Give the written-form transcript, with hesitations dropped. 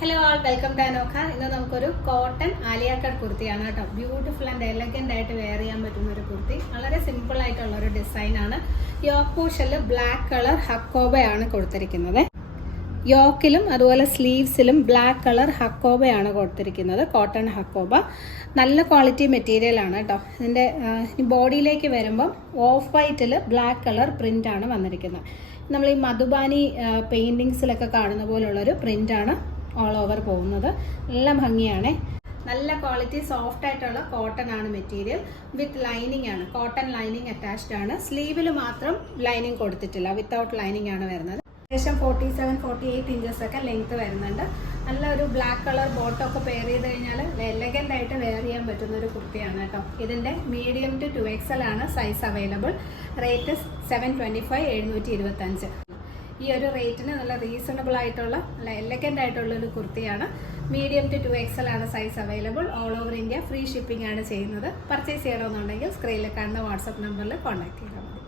Hello all welcome to Anokha. ഇന്ന് നമുക്കൊരു cotton Alia cut കുർത്തിയാണ് കേട്ടോ. ബ്യൂട്ടിഫുൾ ആൻഡ് എലഗൻ്റ് ആയിട്ട് വെയർ ചെയ്യാൻ പറ്റുന്ന ഒരു കുർത്തി. വളരെ സിമ്പിൾ ആയിട്ടുള്ള ഒരു ഡിസൈനാണ്. യോക്ക് പോർഷനിൽ ബ്ലാക്ക് കളർ ഹക്കോബയാണ് കൊടുത്തിരിക്കുന്നത്. യോക്കിലും അതുപോലെ സ്ലീവ്സിലും ബ്ലാക്ക് കളർ ഹക്കോബയാണ് കൊടുത്തിരിക്കുന്നത്. കോട്ടൺ ഹക്കോബ നല്ല ക്വാളിറ്റി മെറ്റീരിയൽ ആണ് കേട്ടോ. ഇതിൻ്റെ ബോഡിയിലേക്ക് വരുമ്പം ഓഫ് വൈറ്റിൽ ബ്ലാക്ക് കളർ പ്രിൻ്റാണ് വന്നിരിക്കുന്നത്. നമ്മൾ ഈ മധുബാനി പെയിൻറ്റിങ്സിലൊക്കെ കാണുന്ന പോലുള്ളൊരു പ്രിൻ്റാണ് ഓൾ ഓവർ പോകുന്നത്. നല്ല ഭംഗിയാണ്. നല്ല ക്വാളിറ്റി സോഫ്റ്റ് ആയിട്ടുള്ള കോട്ടൺ ആണ് മെറ്റീരിയൽ. വിത്ത് ലൈനിങ് ആണ്, കോട്ടൺ ലൈനിങ് അറ്റാച്ച്ഡ് ആണ്. സ്ലീവിൽ മാത്രം ലൈനിങ് കൊടുത്തിട്ടില്ല, വിത്തൗട്ട് ലൈനിങ് ആണ് വരുന്നത്. ഏകദേശം 47-48 ഇഞ്ചസ് ഒക്കെ ലെങ്ത് വരുന്നുണ്ട്. നല്ല ഒരു ബ്ലാക്ക് കളർ ബോട്ടം ഒക്കെ പെയർ ചെയ്ത് കഴിഞ്ഞാൽ എലഗൻ്റ് ആയിട്ട് വെയർ ചെയ്യാൻ പറ്റുന്ന ഒരു കുർത്തിയാണ് കേട്ടോ. ഇതിൻ്റെ മീഡിയം ടു 2XL ആണ് സൈസ് അവൈലബിൾ. റേറ്റ് 725, 725. ഈ ഒരു റേറ്റിന് നല്ല റീസണബിൾ ആയിട്ടുള്ള നല്ല എലഗൻ്റ് ആയിട്ടുള്ള ഒരു കുർത്തിയാണ്. മീഡിയം ടു 2XL ആണ് size available. All over India free shipping ആണ് ചെയ്യുന്നത്. പർച്ചേസ് ചെയ്യണമെന്നുണ്ടെങ്കിൽ സ്ക്രീനിൽ കാണുന്ന വാട്സപ്പ് നമ്പറിൽ കോൺടാക്ട് ചെയ്താൽ മതി.